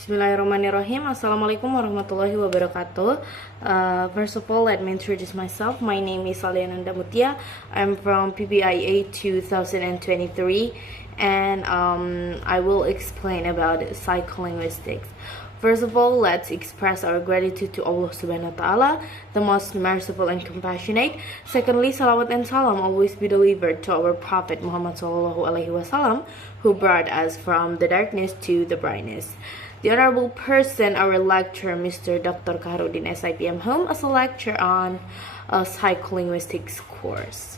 Bismillahirrahmanirrahim. Assalamualaikum warahmatullahi wabarakatuh. First of all, let me introduce myself. My name is Alya Nanda Muthia. I'm from PBIA 2023, and I will explain about psycholinguistics. First of all, let's express our gratitude to Allah Subhanahu wa Ta'ala, the most merciful and compassionate. Secondly, salawat and salam always be delivered to our Prophet Muhammad Sallallahu Alaihi Wasallam, who brought us from the darkness to the brightness. The honorable person, our lecturer, Mr. Dr. Kaharuddin, S.IP, M.Hum, as a lecture on a psycholinguistics course.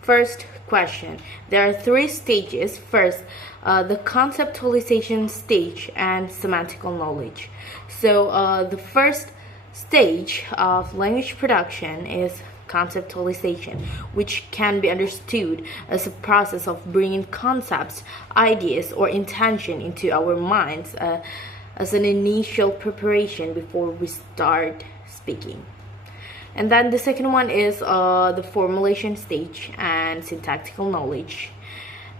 First question. There are three stages. First, the conceptualization stage and semantical knowledge. So the first stage of language production is conceptualization, which can be understood as a process of bringing concepts, ideas, or intention into our minds as an initial preparation before we start speaking. And then the second one is the formulation stage and syntactical knowledge.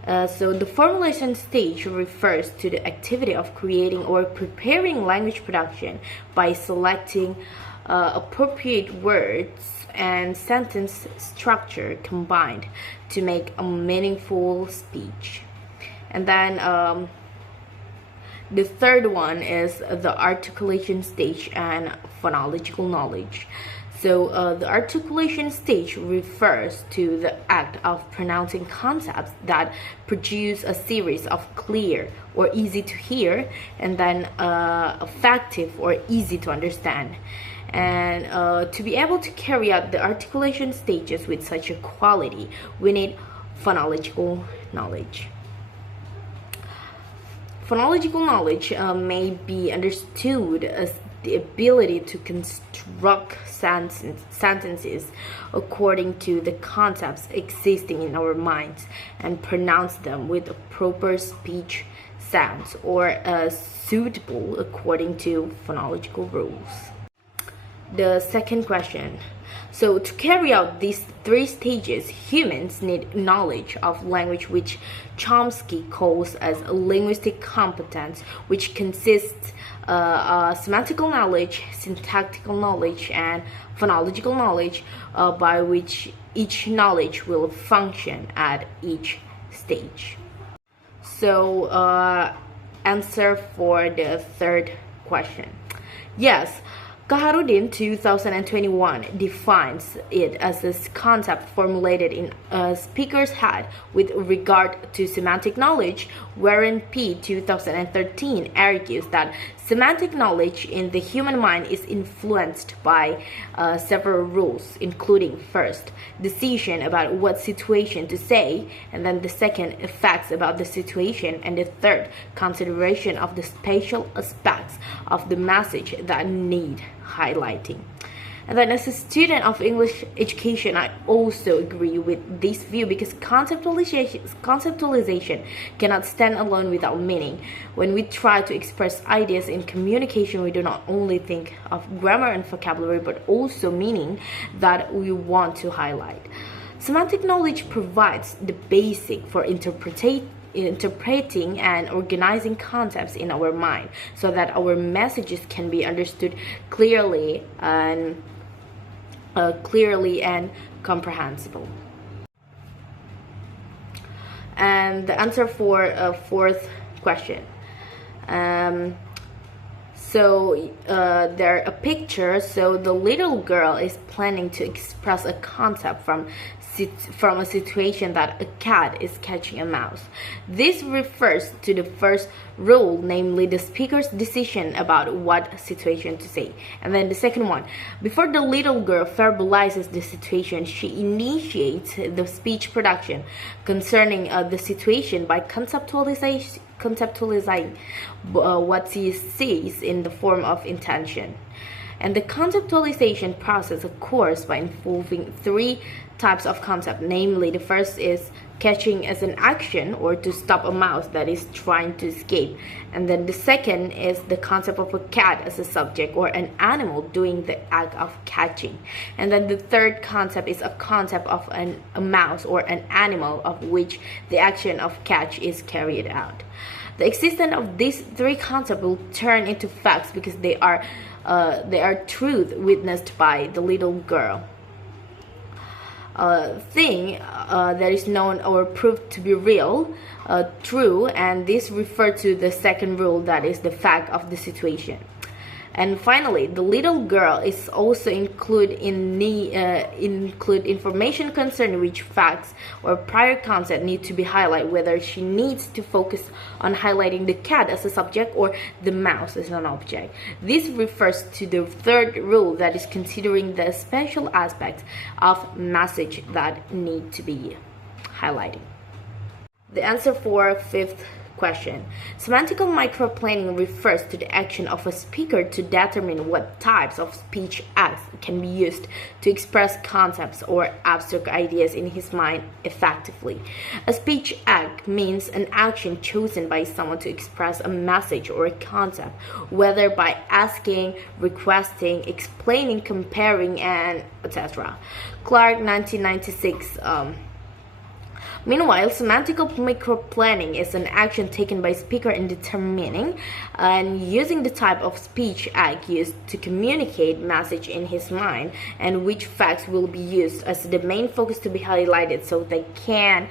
So the formulation stage refers to the activity of creating or preparing language production by selecting appropriate words and sentence structure combined to make a meaningful speech. And then the third one is the articulation stage and phonological knowledge. So the articulation stage refers to the act of pronouncing concepts that produce a series of clear or easy to hear, and then effective or easy to understand. And to be able to carry out the articulation stages with such a quality, we need phonological knowledge. Phonological knowledge may be understood as the ability to construct sentences according to the concepts existing in our minds and pronounce them with proper speech sounds or suitable according to phonological rules. The second question. So to carry out these three stages, humans need knowledge of language, which Chomsky calls as linguistic competence, which consists semantical knowledge, syntactical knowledge, and phonological knowledge, by which each knowledge will function at each stage. So answer for the third question. Yes, Kaharuddin 2021 defines it as a concept formulated in a speaker's head with regard to semantic knowledge, wherein P 2013 argues that semantic knowledge in the human mind is influenced by several rules, including first, decision about what situation to say, and then the second, effects about the situation, and the third, consideration of the spatial aspects of the message that need highlighting. And then as a student of English education, I also agree with this view because conceptualization cannot stand alone without meaning. When we try to express ideas in communication, we do not only think of grammar and vocabulary, but also meaning that we want to highlight. Semantic knowledge provides the basic for interpreting and organizing concepts in our mind so that our messages can be understood clearly and comprehensible. And the answer for fourth question. So there a picture. So the little girl is planning to express a concept from a situation that a cat is catching a mouse. This refers to the first rule, namely the speaker's decision about what situation to say. And then the second one, before the little girl verbalizes the situation, she initiates the speech production concerning the situation by conceptualizing what she sees in the form of intention. And the conceptualization process occurs by involving three types of concept. Namely, the first is catching as an action, or to stop a mouse that is trying to escape. And then the second is the concept of a cat as a subject, or an animal doing the act of catching. And then the third concept is a concept of a mouse or an animal of which the action of catch is carried out. The existence of these three concepts will turn into facts because they are truth witnessed by the little girl. Thing that is known or proved to be real, true, and this refers to the second rule, that is the fact of the situation. And finally, the little girl is also include information concerning which facts or prior concept need to be highlighted, whether she needs to focus on highlighting the cat as a subject or the mouse as an object. This refers to the third rule, that is considering the special aspects of message that need to be highlighted. The answer for fifth question. Semantical microplanning refers to the action of a speaker to determine what types of speech acts can be used to express concepts or abstract ideas in his mind effectively. A speech act means an action chosen by someone to express a message or a concept, whether by asking, requesting, explaining, comparing, and etc. Clark, 1996. Meanwhile, semantical microplanning is an action taken by speaker in determining and using the type of speech act used to communicate message in his mind, and which facts will be used as the main focus to be highlighted so they can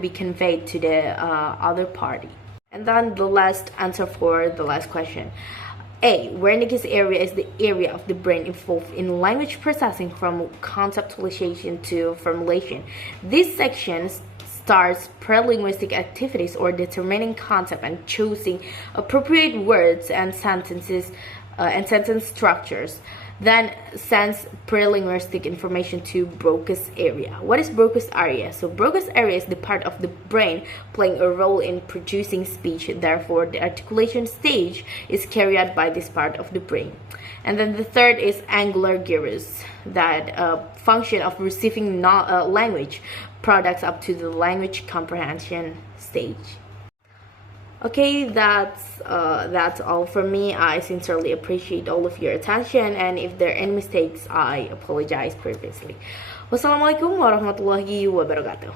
be conveyed to the other party. And then the last answer for the last question. A. Wernicke's area is the area of the brain involved in language processing from conceptualization to formulation. This section starts pre-linguistic activities or determining concept and choosing appropriate words and sentences and sentence structures. Then sends pre-linguistic information to Broca's area. What is Broca's area? So Broca's area is the part of the brain playing a role in producing speech. Therefore, the articulation stage is carried out by this part of the brain. And then the third is angular gyrus, that function of receiving language products up to the language comprehension stage. Okay, that's all from me. I sincerely appreciate all of your attention, and if there are any mistakes, I apologize previously. Wassalamualaikum warahmatullahi wabarakatuh.